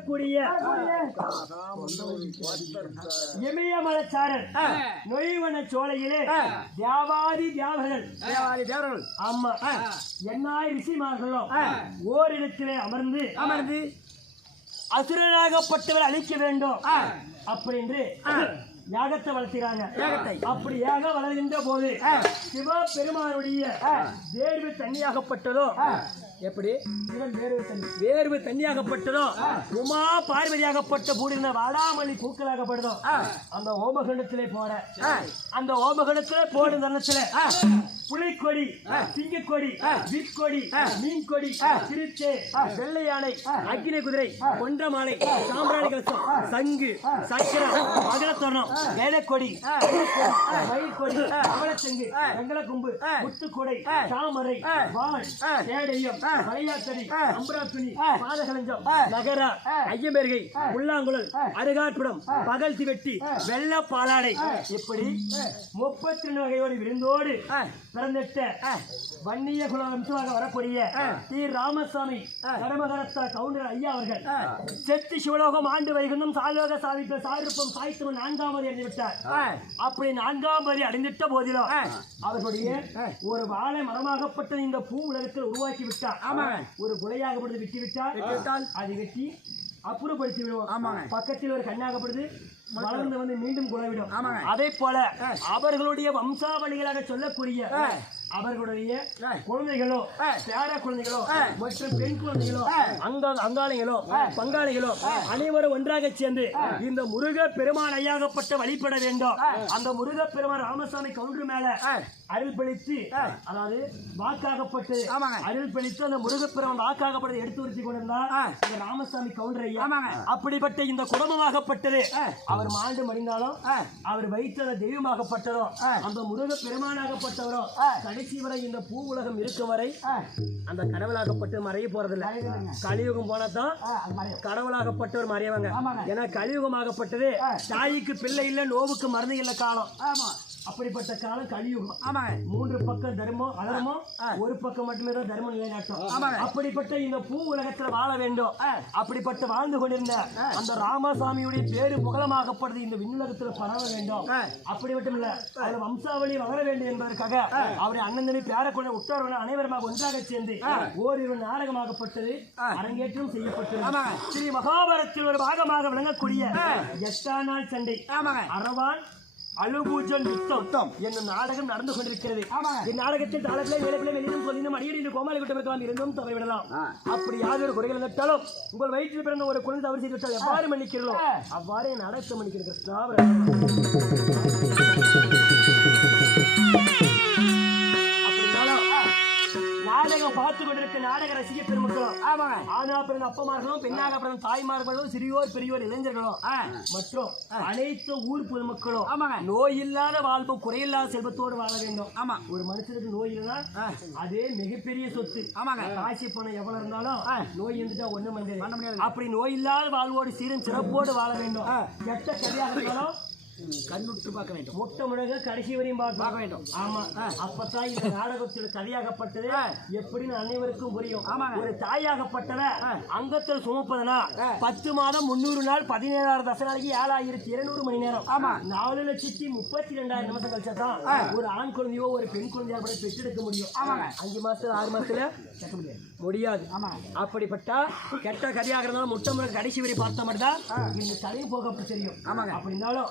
வரக்கூடிய இமயமலச்சாரல் நொய்வன சோலையிலே தியாவாதி தியாவர்கள் தேவாதி தேவர்கள். ஆமா. என்னாய் ரிஷிமார்களும் ஓரிடத்திலே அமர்ந்து அமர்ந்து அசுரனாகப்பட்டவர் அழிக்க வேண்டும் அப்படி என்று யாகத்தை வளர்க்கிறாங்க யாகத்தை. அப்படி யாக வளர்கின்ற போது சிவ பெருமானுடைய வேர்வு தண்ணியாகப்பட்டதோ எப்படி? வேர்வு தண்ணி. வேர்வு தண்ணியாகப்பட்டதோ? உமா பார்வதியாகப்பட்ட பூடின வாடாமல்லி பூக்களாகப்பட்டதோ அந்த ஓமகண்டத்திலே போட. அந்த ஓமகண்டத்திலே போடும் தருணத்திலே புலிக்கொடி சிங்கக்கொடி விற்கொடி மீன் கொடி திருச்சே வெள்ளை யானை அக்கினி குதிரை கொன்ற மாலை சாம்பிராணி கலசம் சங்கு சக்கரம் மகளத்தோரணம் வேலைக்கொடி மயில்கொடி அவலச்சங்கு வெங்கலக்கும்பு முத்துக்கொடை தாமரை வாள் கேடயம் வளையாத்தடி அம்பராத்துணி பாதகலஞ்சம் நகரா ஐயம்பேர்கை முள்ளாங்குழல் அருகாட்டுடம் பகல் திவெட்டி வெள்ள பாலாடை இப்படி முப்பத்தி ரெண்டு வகையோடு விருந்தோடு பிறந்திட்ட வன்னிய குல வம்சமாக வரக்கூடிய டி ராமசாமி கரமகரத்த கவுண்டர் ஐயா அவர்கள் செத்து சிவலோகம் ஆண்டு வைகுந்தம் சாலோக சாதித்த சாயிருப்பம் சாய்த்தவன் நான்காம் வரி அடைந்து விட்டார் அப்படி நான்காம் வரி அடைந்திட்ட போதிலும் அவர்களுடைய ஒரு வாழை மரமாகப்பட்ட இந்த பூ உலகத்தில் உருவாக்கி விட்டார். ஒரு குலையாகப்படுது விட்டு விட்டால் அதை வெட்டி அப்புறப்படுத்தி விடுவோம். பக்கத்தில் ஒரு கண்ணாகப்படுது. வளர்ந்து வந்து மீண்டும் ஆமாங்க. அதே போல அவர்களுடைய வம்சாவளிகளாக சொல்லக்கூடிய அவர்களுடைய குழந்தைகளோ பேர குழந்தைகளோ மற்றும் பெண் குழந்தைகளோ அங்க அங்காளிகளோ பங்காளிகளோ அனைவரும் ஒன்றாக சேர்ந்து இந்த முருக பெருமான் ஐயாகப்பட்ட வழிபட வேண்டும். அந்த முருக பெருமான் ராமசாமி கவுண்டர் மேல அருள் பளித்து அதாவது வாக்காகப்பட்டு. அருள் பளித்து அந்த முருகப்பெருமான் வாக்காகப்பட்டதை எடுத்து கொண்டிருந்தார் இந்த ராமசாமி கவுண்டர் ஐயா. அப்படிப்பட்ட இந்த குடும்பமாகப்பட்டது அவர் மாண்டு மடிந்தாலும் அவர் வைத்தத தெய்வமாகப்பட்டதோ அந்த முருக பெருமானாகப்பட்டவரோ கடைசி வரை இந்த பூ உலகம் இருக்கும் வரை அந்த கடவுளாகப்பட்டு மறைய போறதில்ல. கலியுகம் போனதான் கடவுளாகப்பட்டவர் மறையவங்க. ஏன்னா கலியுகமாகப்பட்டது தாய்க்கு பிள்ளை இல்ல நோவுக்கு மருந்து இல்ல காலம். ஆமா. அப்படிப்பட்ட காலம் கலியுகம் ஆமாங்க. மூன்று பக்கம் தர்மம் அதர்மம் ஒரு பக்கம் மட்டுமே தான் தர்மம் நிலைநாட்டும். அப்படிப்பட்ட இந்த பூ உலகத்துல வாழ வேண்டும். அப்படிப்பட்ட வாழ்ந்து கொண்டிருந்த அந்த ராமசாமியுடைய பேரு புகழமாகப்படுது இந்த விண்ணுலகத்துல பரவ வேண்டும். அப்படி மட்டும் இல்ல அவர் வம்சாவளி வளர வேண்டும் என்பதற்காக அவருடைய அண்ணன் பேரக்குழந்தை உற்றார்கள் அனைவருமாக ஒன்றாக சேர்ந்து ஓரிரு நாடகமாகப்பட்டது அரங்கேற்றம் செய்யப்பட்டது. ஸ்ரீ மகாபாரத்தில் ஒரு பாகமாக விளங்கக்கூடிய எட்டாம் நாள் சண்டை. அரவான் அழுபூஜன் யுத்தம். என்னும் நாடகம் நடந்து கொண்டிருக்கிறது. இந்நாடகத்தில் தாளத்திலே வேலைப்பிலே வெளியிலும் சொல்லினும் அடியடி கோமாளி விட்டு இருக்கலாம் இருந்தும் தவறி விடலாம் அப்படி யாதொரு குறைகள் நட்டாலும் உங்கள் வயிற்றில் பிறந்த ஒரு குழந்தை தவறு செய்து விட்டால் எவ்வாறு மன்னிக்கிறீர்களோ? அவ்வாறே மன்னிக்கிற கிருஷ்ணா நாடக ரசிக பெருமக்களும். ஆமாங்க. ஆனா பிறந்த அப்பமார்களும் பெண்ணாக பிறந்த தாய்மார்களும் சிறியோர் பெரியோர் இளைஞர்களும். மற்றும் அனைத்து ஊர் பொதுமக்களும் ஆமாங்க. நோய் இல்லாத வாழ்வு குறையில்லாத செல்வத்தோடு வாழ வேண்டும். ஆமா. ஒரு மனுஷனுக்கு நோய் இல்லைன்னா அதே மிகப்பெரிய சொத்து. ஆமாங்க. காசி பணம் எவ்வளவு இருந்தாலும் நோய் இருந்துட்டா ஒண்ணும் பண்ண முடியாது. அப்படி நோய் இல்லாத வாழ்வோடு சீரும் சிறப்போடு வாழ வேண்டும். கெட்ட கதையாக இருந்தாலும் கண்ணுற்று பார்க்க வேண்டும். முட்டை முடங்க கடைசி வரையும் பார்க்க வேண்டும். ஆமா அப்பதான் இந்த நாடகத்தில் கதையாகப்பட்டது. எப்படின்னு அனைவருக்கும் புரியும். ஒரு தாயாகப்பட்டவ அங்கத்தில் சுமப்பதுனா பத்து மாதம் முன்னூறு நாள் பதினேழாயிரம் தசை நாளைக்கு ஏழாயிரத்தி இருநூறு மணி நேரம். ஆமா. நாலு லட்சத்தி முப்பத்தி ரெண்டாயிரம் நிமிஷம் கழிச்சா தான் ஒரு ஆண் குழந்தையோ ஒரு பெண் குழந்தையோ கூட பெற்றெடுக்க முடியும். அஞ்சு மாசத்துல ஆறு மாசத்துல முடியாது. முடியாது. அப்படிப்பட்ட கெட்ட கதையாக இருந்தாலும் முட்டை முறை கடைசி வரை பார்த்த மட்டும் தான் இந்த தலையும் போக தெரியும். ஆமாங்க. அப்படி இருந்தாலும்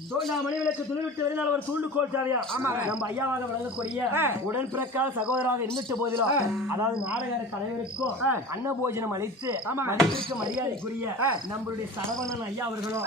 தோண்டா மணிவிளக்கு துணிவிட்டு வருந்தால் ஒரு தூண்டுகோல் தேவையா நம்ம ஐயாவாக விளங்கக்கூடிய உடன் பிறக்காத சகோதராக இருந்துட்ட போதிலும் அதாவது நாடக தலைவருக்கும் அன்னபோஜனம் அளித்து மதிப்பிற்கு மரியாதைக்குரிய நம்மளுடைய சரவணன் ஐயா அவர்களும்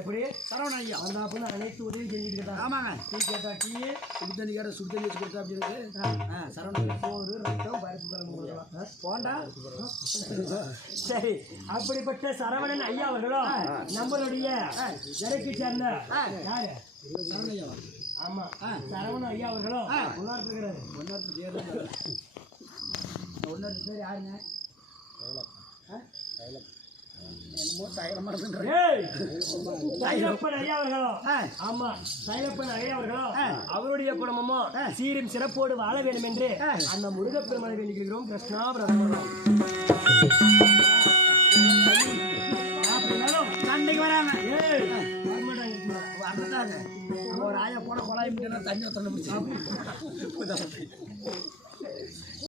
எப்படி? சரவண ஐயா. அந்த அப்படின்னு அனைத்து உதவி இருக்காங்க ஆமாங்க. டீ கேட்டா டீ சுடு தண்ணி கேட்ட சுடு தண்ணி வச்சு கொடுத்தா அப்படி இருக்கு. ஆ. சரவண ஐயா. சோறு ரத்தம் பருப்பு குழம்பு கொடுக்கலாம். போண்டா? சரி. அப்படிப்பட்ட சரவணன் ஐயா அவர்களும் நம்மளுடைய சேர்ந்த யாரு? சரவண ஐயா. ஆமா. சரவணன் ஐயா அவர்களும் உள்ளார்த்து இருக்கிறாரு. ஒன்னாயிரத்து பேர் ஒன்னாயிரத்து பேர் யாருங்க? என்னமோ தைலமா! தைலப்பன் ஐயா அவர்களும் ஆமா. தைலப்பன் ஐயா அவர்களும் அவருடைய குடும்பமும் சீரும் சிறப்போடு வாழ வேண்டும் என்று அந்த முருகப்பெருமானை வேண்டிக்கிறோம். கிருஷ்ணா பிரதமரம் வந்துட்டாங்க ஒரு ஆயா போன குழாய் தண்ணி ஊத்தணும்